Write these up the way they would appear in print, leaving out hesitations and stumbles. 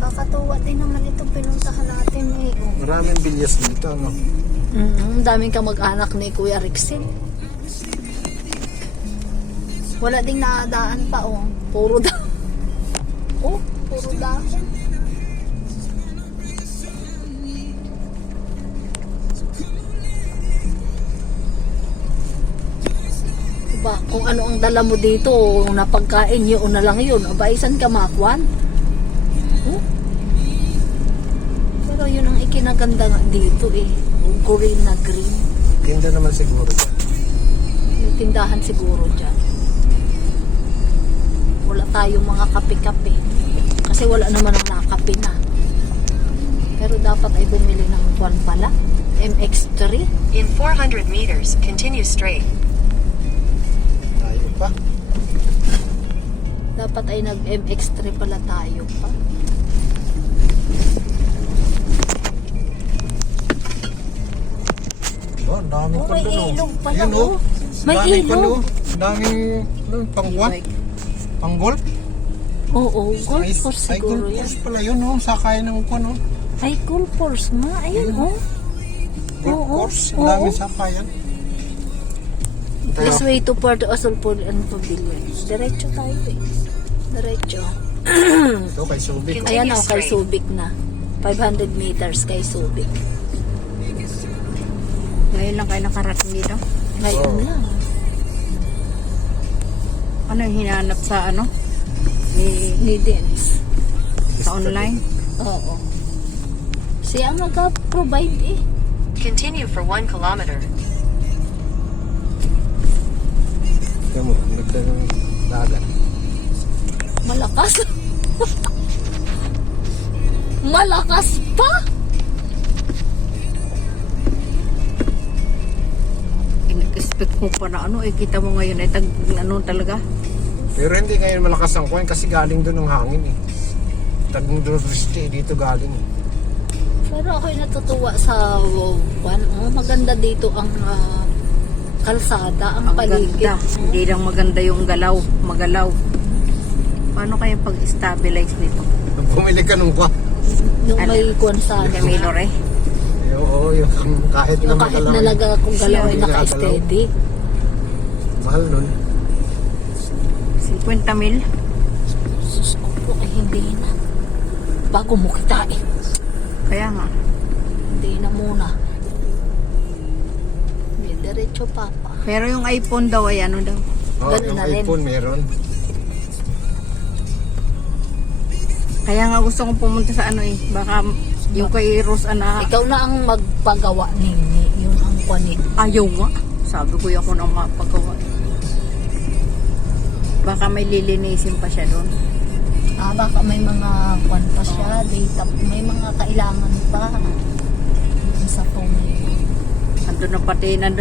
Kakatuwa din naman itong pinuntahan natin eh. Maraming bilyas dito, no? Ang daming kamag-anak ni Kuya Rixin. Wala ding naadaan pa oh. Puro dahon. Oh, puro dahon. Diba, kung ano ang dala mo dito, na pagkain yun na lang yun. Aba, isan ka makwan? Oh? Pero yun ang ikinaganda nga dito eh. Green na green. Tinda naman siguro dyan. May tindahan siguro dyan. Wala tayong mga kape-kape. Kasi wala naman ang nakape na. Pero dapat ay bumili ng kwan pala. MX3. In 400 meters, continue straight. Tayo pa. Dapat ay nag-MX3 pala tayo pa. Oh, daming Oh, may pala, no? ilog pala, Ayun, oh. May daming ilog. pala, oh. Daming pangwan. Panggolf. Oo, golf course Ay, siguro golf yan. course pala yun, oh. Sakay ng kwan, oh. Ay, golf course nga. Ayun, oh. Golf Oo, course. Ang oo. daming sakayan. This way to Puerto Asolpol and Pavilion. Diretso tayo eh. Diretso. Ito kay Subic. oh. Ayan o, kay Subic na. 500 meters kay Subic. Ngayon lang kayo nakarating dito. Ngayon Oo. lang. Ano yung hinanap sa ano? Ni Dins. Sa online? Oo. Siya ang nag-provide eh. Continue for 1 kilometer. Tignan mo, nagda ng dagat. Malakas. Malakas pa. In-expect mo pa na ano, kita mo ngayon ay ano talaga. Pero hindi ngayon malakas ang kwan kasi galing doon ng hangin eh. Tagong Doriste, dito galing eh. Pero ako'y natutuwa sa kwan. Oh, maganda dito ang kalsada, ang Ang paligid. ganda. Hindi lang maganda yung magalaw. Paano kaya pag-stabilize nito? Bumili ka nung kwan. Yung may kwan sa Camilo Rey? Oo, yung kahit na yung kahit magalaw. nalaga kung galaw ay Hindi naka-steady. Mahal nun. 50 mil? Sus ko po ay hindi na. Bago mo kitain. Kaya nga. Hindi na muna. May diretso papa. Pero yung iPhone daw ay ano daw. Oh, Ganun yung na rin. iPhone meron. Kaya nga gusto kong pumunta sa ano eh. Baka yung kay Rose na Ikaw na ang magpagawa nini. Yung ang kwanit. ayaw nga. Sabi ko ako na mapagawa. Baka may lilinisin pa siya doon. Baka may mga kwan pa siya. Data. May mga kailangan pa. Yung sa phone. Nandun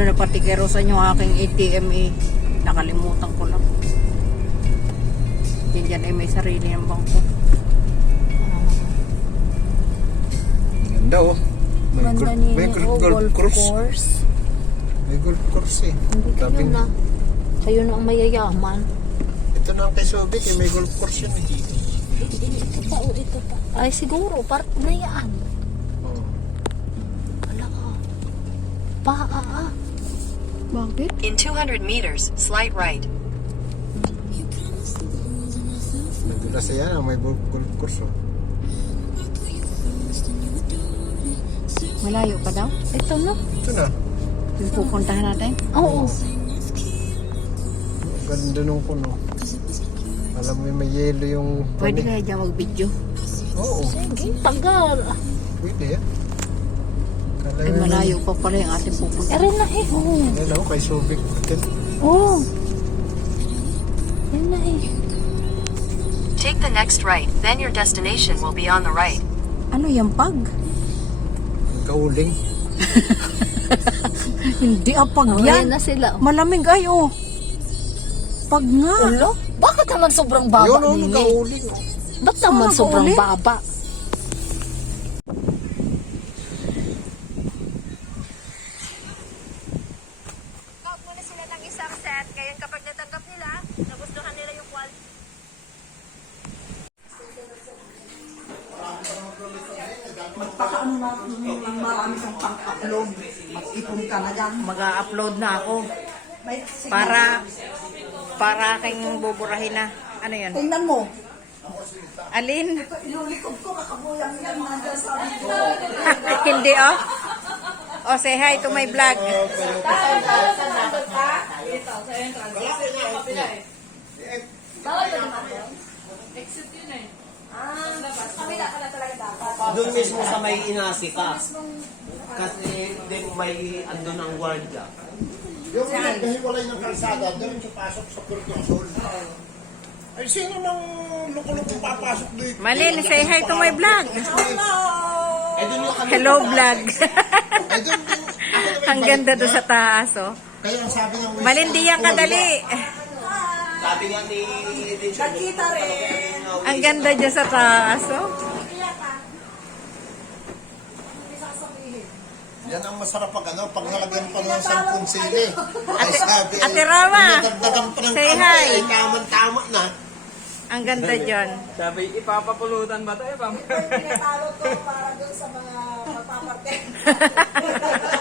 na pati kay Rose yung aking ATM eh. Nakalimutan ko lang. Yan dyan ay may sarili ng bangko. Ganda oh. Ganda ni may golf course. May golf course eh. Hindi kayo Tabing- na. Kayo na ang mayayaman. Ito na ang kay Subic eh. May golf course yun eh. Ito pa o ito pa. Ay siguro, part na yan. Oh. Wala ka. Paa. Bakit? In 200 meters, slight right. Nadulas yan. May golf course oh. Malayo pa daw? Ito na. Ito na. Yung pupuntahan natin? Oo. Ganda nung kuno. Alam mo may yelo yung... Pwede kaya dyan mag-video? Oo. Sige, tagal. Pwede yan. Ay malayo pa pala yung ating pupuntahan. Ere na eh. Oo. Yan ako kay Subic. Oo. Yan na eh. Take the next right, then your destination will be on the right. Ano yung pag? Kauling. Hindi pag Oh, yan. yan na sila. Malamig ay oh. Pag nga. Ulo? Bakit naman sobrang baba Yun oh, nini? kauling oh. Ba't naman Saan sobrang nag-uuli? baba? Tawag muna sila ng isang set. Ngayon kapag natanggap nila, nagustuhan nila yung quality. Magpakaano na marami kang pang-upload. Mag-ipon ka na dyan. Mag-upload na ako. May signal. Para aking buburahin na. Ano yun? Tingnan mo. Alin? Ilulikod ko, kakabuyang yan. Nandiyan sa amin. Hindi oh. Oh, say hi to my vlog. Doon mismo sa may inasi ka. Kasi din may andun ang guardia. Yung naghiwalay ng kalsada, doon siya pasok sa Puerto Azul. Ay, sino mang lukulukong papasok dito? Malin, say hi to my vlog. Eh, doon yung kami. Hello vlog. Ay, doon din. Ang ganda doon sa taas oh. Kaya ang sabi ng Malin, di yan kadali. Sabi nga ni Nagkita rin. Ang ganda dyan sa taas oh. Yan ang masarap pag ano, pag nalagyan pa ng 10 sili. Ay, sabi, Ate Rama, nadagdagan pa ng say ano, hi. ay tama na. Ang ganda dyan. Sabi, ipapapulutan ba tayo? Pinatalo to para doon sa mga magpaparte.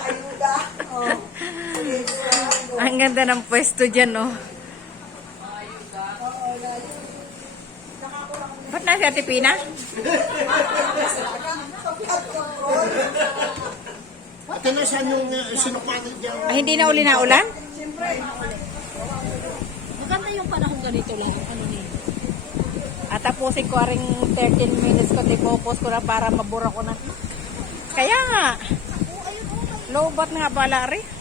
Ayuda. Oh. Ang ganda ng pwesto dyan oh. Ba't na si Ate Pina? Ate, nasaan yung sinukmati dyan? Ah, hindi na uli na ulan? Maganda yung panahon ganito lang. Ano ni? At tapusin ko ring 13 minutes ko, tipopos ko na para mabura ko na. Kaya nga. Low bat nga pala rin.